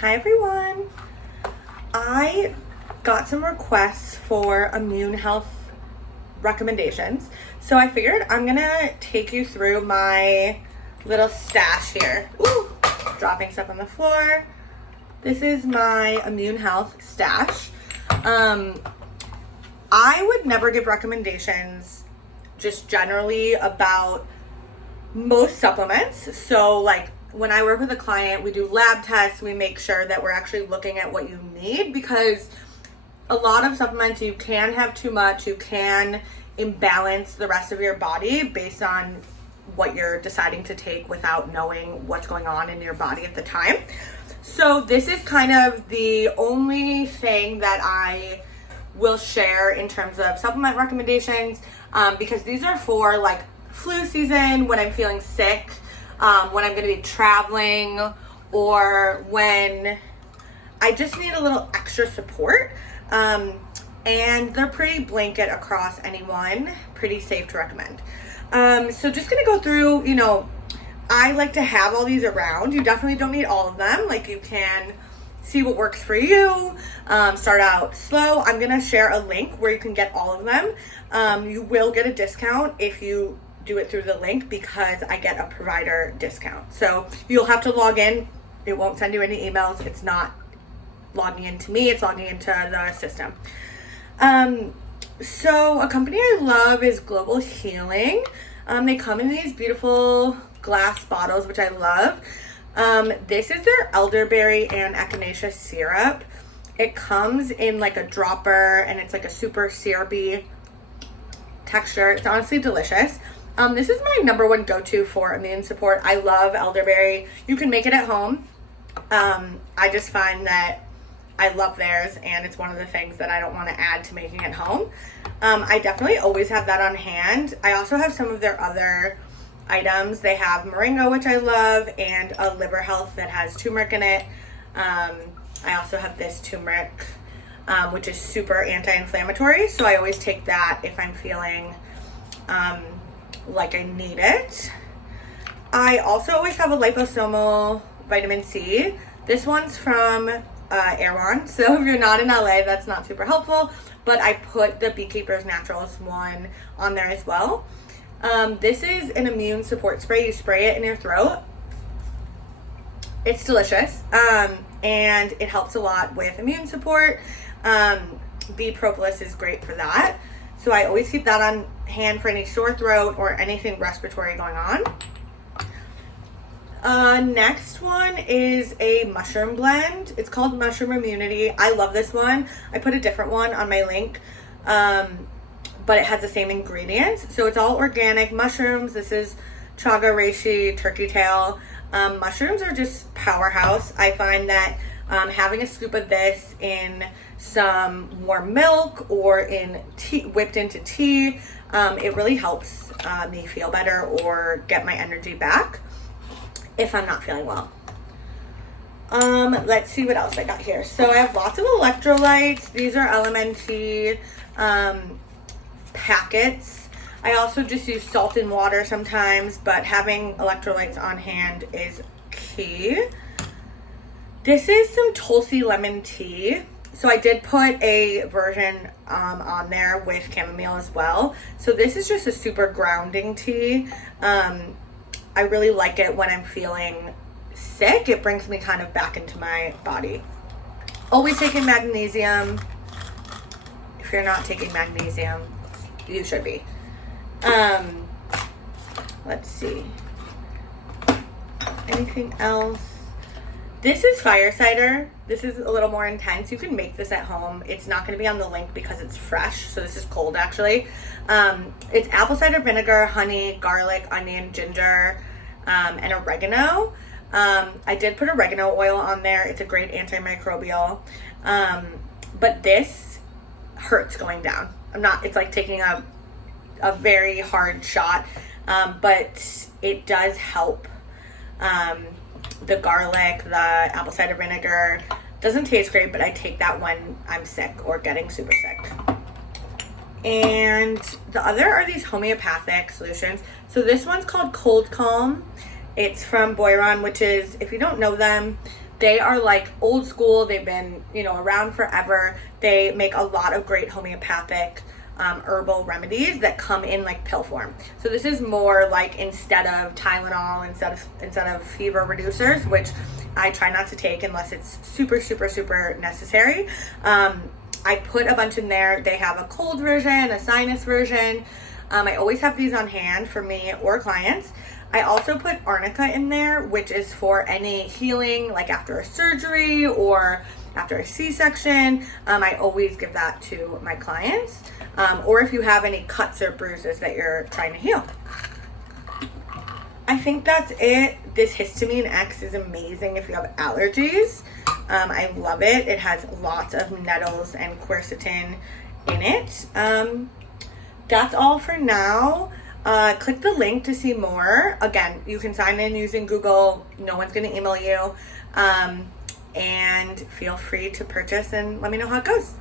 Hi everyone. I got some requests for immune health recommendations. So I figured I'm gonna take you through my little stash here. Ooh, dropping stuff on the floor. This is my immune health stash. I would never give recommendations just generally about most supplements. So like when I work with a client, we do lab tests, we make sure that we're actually looking at what you need, because a lot of supplements, you can have too much, you can imbalance the rest of your body based on what you're deciding to take without knowing what's going on in your body at the time. So this is kind of the only thing that I will share in terms of supplement recommendations, because these are for like flu season, when I'm feeling sick, when I'm going to be traveling, or when I just need a little extra support. And they're pretty blanket across anyone, pretty safe to recommend. So just going to go through, I like to have all these around. You definitely don't need all of them. Like, you can see what works for you. Start out slow. I'm going to share a link where you can get all of them. You will get a discount if you do it through the link, because I get a provider discount. So you'll have to log in. It won't send you any emails. It's not logging into me. It's logging into the system. So a company I love is Global Healing. They come in these beautiful glass bottles, which I love. This is their elderberry and echinacea syrup. It comes in like a dropper, and it's like a super syrupy texture. It's honestly delicious. This is my number one go-to for immune support. I love elderberry. You can make it at home. I just find that I love theirs, and it's one of the things that I don't want to add to making at home. I definitely always have that on hand. I also have some of their other items. They have moringa, which I love, and a liver health that has turmeric in it. I also have this turmeric, which is super anti-inflammatory, so I always take that if I'm feeling like I need it. I also always have a liposomal vitamin C. This one's from Erewhon, so if you're not in LA, that's not super helpful, but I put the Beekeepers Naturals one on there as well. This is an immune support spray. You spray it in your throat. It's delicious, and it helps a lot with immune support. Bee propolis is great for that, so I always keep that on hand for any sore throat or anything respiratory going on. Next one is a mushroom blend. It's called Mushroom Immunity. I love this one. I put a different one on my link, but it has the same ingredients. So it's all organic mushrooms. This is chaga reishi, turkey tail. Mushrooms are just powerhouse. I find that having a scoop of this in some warm milk or in tea, whipped into tea, it really helps me feel better or get my energy back if I'm not feeling well. Let's see what else I got here. So I have lots of electrolytes. These are LMNT packets. I also just use salt and water sometimes, but having electrolytes on hand is key. This is some Tulsi lemon tea. So I did put a version on there with chamomile as well. So this is just a super grounding tea. I really like it when I'm feeling sick. It brings me kind of back into my body. Always taking magnesium. If you're not taking magnesium, you should be. Let's see. Anything else? This is fire cider. This is a little more intense. You can make this at home. It's not going to be on the link because it's fresh. So this is cold actually. It's apple cider vinegar, honey, garlic, onion, ginger, and oregano. I did put oregano oil on there. It's a great antimicrobial. But this hurts going down. It's like taking a very hard shot. But it does help. The garlic, the apple cider vinegar doesn't taste great, but I take that when I'm sick or getting super sick. And the other are these homeopathic solutions. So this one's called Cold Calm. It's from Boiron, which is, if you don't know them, They are like old school. They've been, around forever. They make a lot of great homeopathic herbal remedies that come in like pill form. So this is more like instead of Tylenol, instead of fever reducers, which I try not to take unless it's super, super, super necessary. I put a bunch in there. They have a cold version, a sinus version. I always have these on hand for me or clients. I also put arnica in there, which is for any healing, like after a surgery or after a C-section. I always give that to my clients. Or if you have any cuts or bruises that you're trying to heal. I think that's it. This Histamine X is amazing if you have allergies. I love it. It has lots of nettles and quercetin in it. That's all for now. Click the link to see more. Again, you can sign in using Google. No one's going to email you. And feel free to purchase and let me know how it goes.